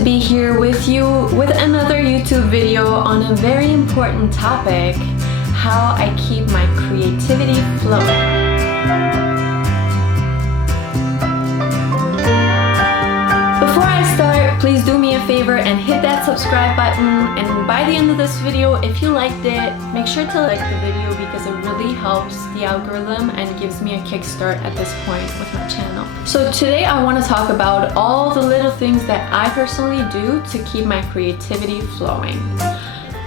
to be here with you with another YouTube video on a very important topic: how I keep my creativity flowing. Please do me a favor and hit that subscribe button, and by the end of this video, if you liked it, make sure to like the video because it really helps the algorithm and gives me a kickstart at this point with my channel. So today I want to talk about all the little things that I personally do to keep my creativity flowing.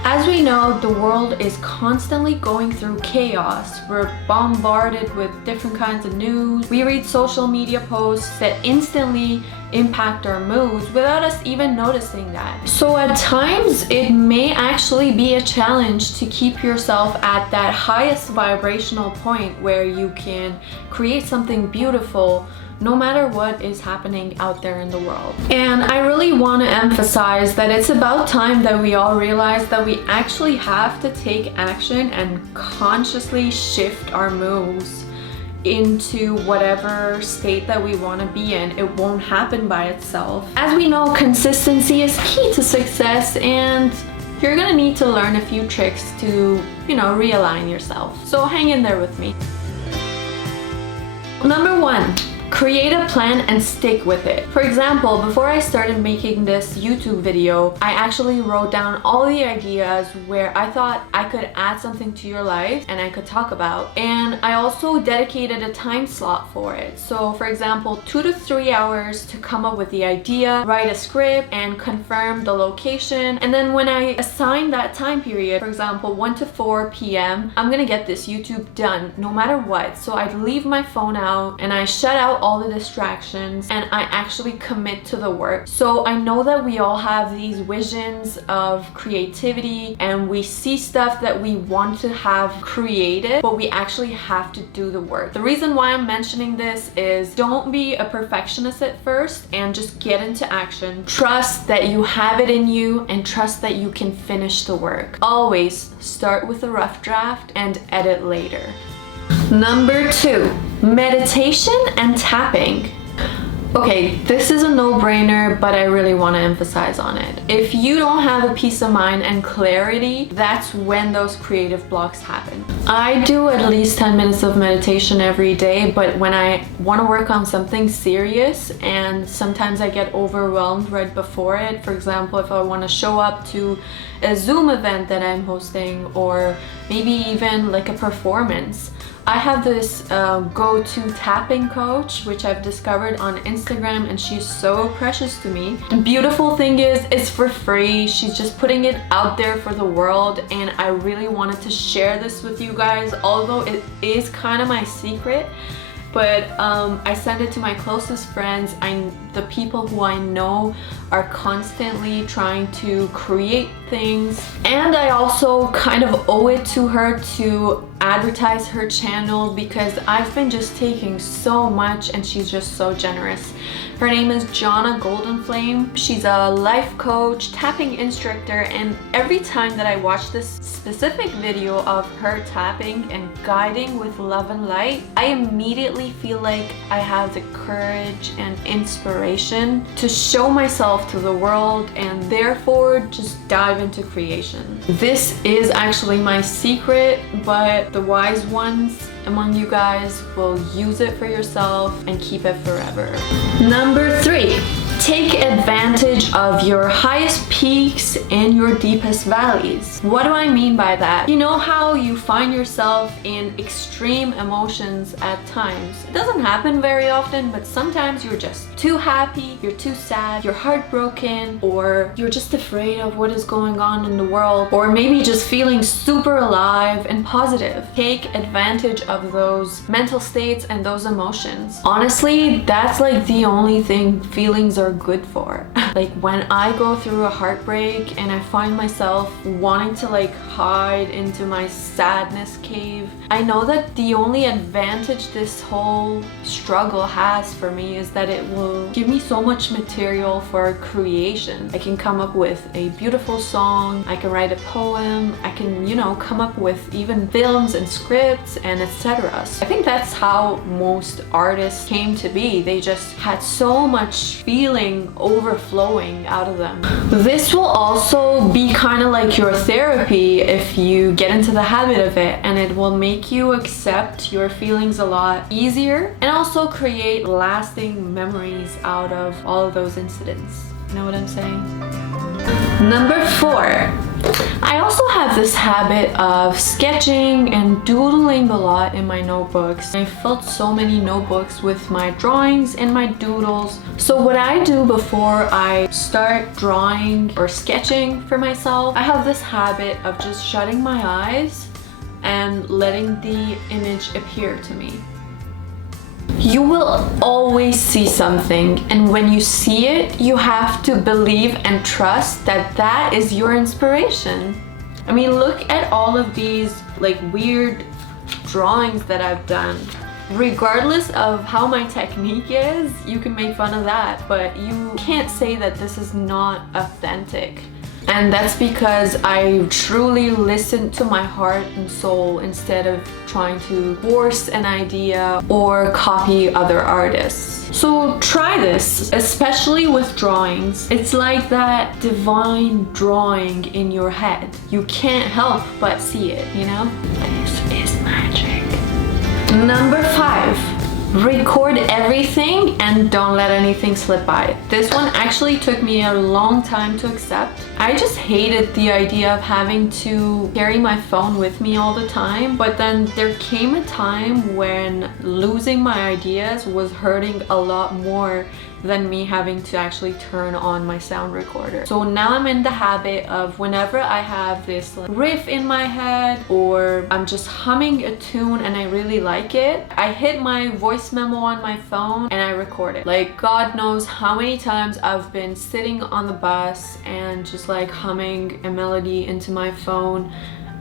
As we know, the world is constantly going through chaos. We're bombarded with different kinds of news. We read social media posts that instantly impact our moods without us even noticing that. So at times, it may actually be a challenge to keep yourself at that highest vibrational point where you can create something beautiful no matter what is happening out there in the world. And I really want to emphasize that it's about time that we all realize that we actually have to take action and consciously shift our moves into whatever state that we want to be in. It won't happen by itself. As we know, consistency is key to success, and you're gonna need to learn a few tricks to, realign yourself. So hang in there with me. Number 1. Create a plan and stick with it. For example, before I started making this YouTube video, I actually wrote down all the ideas where I thought I could add something to your life and I could talk about. And I also dedicated a time slot for it. So for example, 2 to 3 hours to come up with the idea, write a script, and confirm the location. And then when I assign that time period, for example, 1 to 4 p.m., I'm gonna get this YouTube done no matter what. So I'd leave my phone out and I shut out all the distractions and I actually commit to the work. So I know that we all have these visions of creativity and we see stuff that we want to have created, but we actually have to do the work. The reason why I'm mentioning this is don't be a perfectionist at first and just get into action. Trust that you have it in you and trust that you can finish the work. Always start with a rough draft and edit later. Number 2, meditation and tapping. Okay, this is a no-brainer, but I really want to emphasize on it. If you don't have a peace of mind and clarity, that's when those creative blocks happen. I do at least 10 minutes of meditation every day, but when I want to work on something serious and sometimes I get overwhelmed right before it, for example, if I want to show up to a Zoom event that I'm hosting or maybe even like a performance, I have this go-to tapping coach, which I've discovered on Instagram, and she's so precious to me. The beautiful thing is, it's for free. She's just putting it out there for the world, and I really wanted to share this with you guys, although it is kind of my secret. But I send it to my closest friends, the people who I know are constantly trying to create things. And I also kind of owe it to her to advertise her channel because I've been just taking so much and she's just so generous. Her name is Jonna Goldenflame. She's a life coach, tapping instructor, and every time that I watch this specific video of her tapping and guiding with love and light, I immediately feel like I have the courage and inspiration to show myself to the world and therefore just dive into creation. This is actually my secret, but the wise ones among you guys will use it for yourself and keep it forever. Number 3, take advantage of your highest peaks and your deepest valleys. What do I mean by that? You know how you find yourself in extreme emotions at times? It doesn't happen very often, but sometimes you're just too happy, you're too sad, you're heartbroken, or you're just afraid of what is going on in the world, or maybe just feeling super alive and positive. Take advantage of those mental states and those emotions. Honestly, that's like the only thing feelings are good for. Like when I go through a heartbreak and I find myself wanting to like hide into my sadness cave, I know that the only advantage this whole struggle has for me is that it will give me so much material for creation. I can come up with a beautiful song, I can write a poem, I can, come up with even films and scripts and etc. I think that's how most artists came to be. They just had so much feeling overflow flowing out of them. This will also be kind of like your therapy if you get into the habit of it, and it will make you accept your feelings a lot easier and also create lasting memories out of all of those incidents. You know what I'm saying? Number 4. I also have this habit of sketching and doodling a lot in my notebooks. I filled so many notebooks with my drawings and my doodles. So what I do before I start drawing or sketching for myself, I have this habit of just shutting my eyes and letting the image appear to me. You will always see something, and when you see it, you have to believe and trust that that is your inspiration. I mean, look at all of these like weird drawings that I've done. Regardless of how my technique is, you can make fun of that, but you can't say that this is not authentic. And that's because I truly listen to my heart and soul instead of trying to force an idea or copy other artists. So try this, especially with drawings. It's like that divine drawing in your head. You can't help but see it, you know? This is magic. Number 5. Record everything and don't let anything slip by. This one actually took me a long time to accept. I just hated the idea of having to carry my phone with me all the time, but then there came a time when losing my ideas was hurting a lot more than me having to actually turn on my sound recorder. So now I'm in the habit of whenever I have this riff in my head or I'm just humming a tune and I really like it, I hit my voice memo on my phone and I record it. Like, God knows how many times I've been sitting on the bus and just like humming a melody into my phone,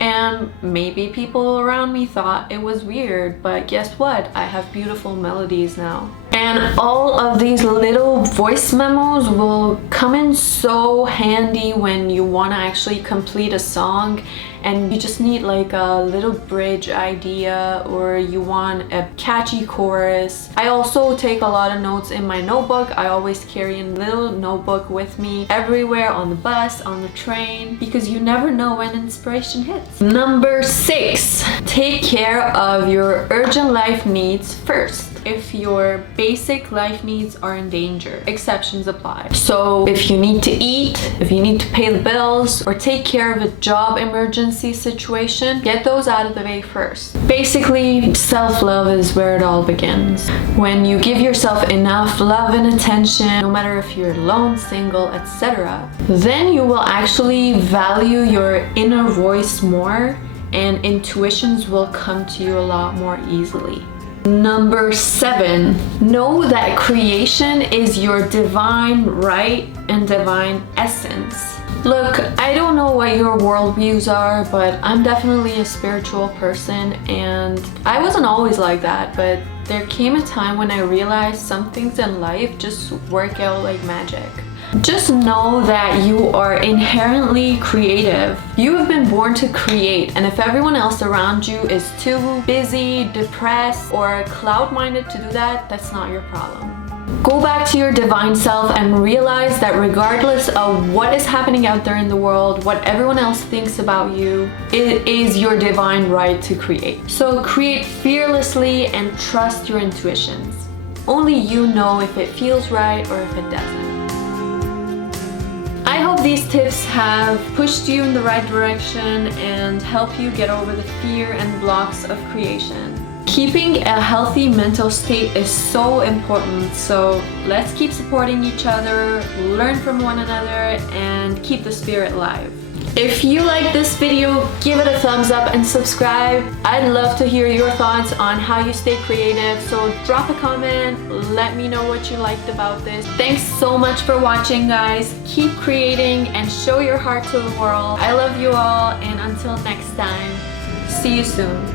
and maybe people around me thought it was weird, but guess what? I have beautiful melodies now. And all of these little voice memos will come in so handy when you want to actually complete a song and you just need like a little bridge idea, or you want a catchy chorus. I also take a lot of notes in my notebook. I always carry a little notebook with me everywhere, on the bus, on the train, because you never know when inspiration hits. Number 6, take care of your urgent life needs first. If your basic life needs are in danger, exceptions apply. So if you need to eat, if you need to pay the bills, or take care of a job emergency situation, get those out of the way first. Basically, self-love is where it all begins. When you give yourself enough love and attention, no matter if you're alone, single, etc., then you will actually value your inner voice more, and intuitions will come to you a lot more easily. Number 7, know that creation is your divine right and divine essence. Look, I don't know what your worldviews are, but I'm definitely a spiritual person, and I wasn't always like that, but there came a time when I realized some things in life just work out like magic. Just know that you are inherently creative. You have been born to create, and if everyone else around you is too busy, depressed, or cloud-minded to do that, that's not your problem. Go back to your divine self and realize that regardless of what is happening out there in the world, what everyone else thinks about you, it is your divine right to create. So create fearlessly and trust your intuitions. Only you know if it feels right or if it doesn't. I hope these tips have pushed you in the right direction and help you get over the fear and blocks of creation. Keeping a healthy mental state is so important, so let's keep supporting each other, learn from one another, and keep the spirit alive. If you like this video, give it a thumbs up and subscribe. I'd love to hear your thoughts on how you stay creative, so drop a comment, let me know what you liked about this. Thanks so much for watching, guys. Keep creating and show your heart to the world. I love you all, and until next time, see you soon.